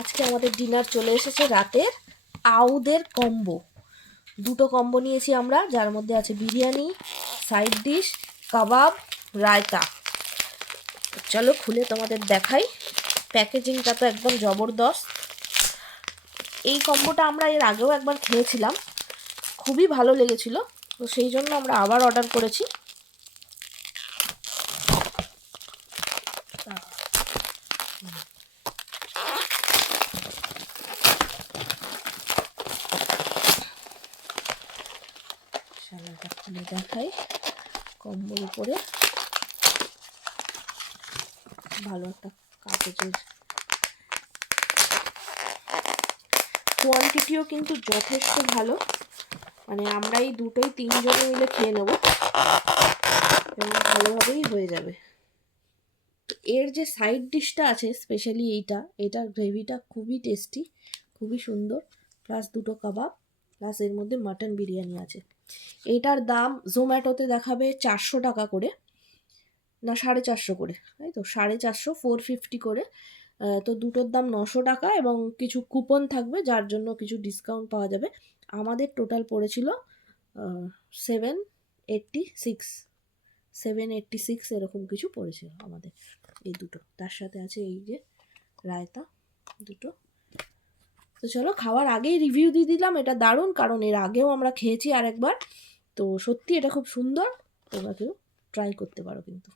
আজকে আমাদের ডিনার চলে এসেছে রাতের আউদের কম্বো। দুটো কম্বো নিয়েছি আমরা, যার মধ্যে আছে বিরিয়ানি, সাইড ডিশ, কাবাব, রায়তা। চলো খুলে তোমাদের দেখাই। প্যাকেজিংটা তো একদম জবরদস্ত। এই কম্বোটা আমরা এর আগেও একবার খেয়েছিলাম, খুবই ভালো লেগেছিল, তো সেই জন্য আমরা আবার অর্ডার করেছি। শালাটা খুলে দেখাই। কম্বোর উপরে ভালো একটা কাগজের, কোয়ান্টিটিও কিন্তু যথেষ্ট ভালো। মানে আমরা এই দুটোই তিনজনে মিলে খেয়ে নেব এবং ভালোভাবেই হয়ে যাবে। এর যে সাইড ডিশটা আছে, স্পেশালি এটার গ্রেভিটা খুবই টেস্টি, খুবই সুন্দর। প্লাস দুটো কাবাব, প্লাস এর মধ্যে মাটন বিরিয়ানি আছে। এটার দাম জোম্যাটোতে দেখাবে 400 টাকা করে, না 450 করে, তাই তো 450, 450 করে। তো দুটোর দাম 900 টাকা এবং কিছু কুপন থাকবে, যার জন্য কিছু ডিসকাউন্ট পাওয়া যাবে। আমাদের টোটাল পড়েছিল 786 এরকম কিছু পড়েছিল আমাদের এই দুটো। তার সাথে আছে এই যে রায়তা দুটো। তো চলো, খাওয়ার আগেই রিভিউ দিয়ে দিলাম, এটা দারুণ, কারণ এর আগেও আমরা খেয়েছি আরেকবার। তো সত্যি এটা খুব সুন্দর, তোমরা কেউ ট্রাই করতে পারো কিন্তু।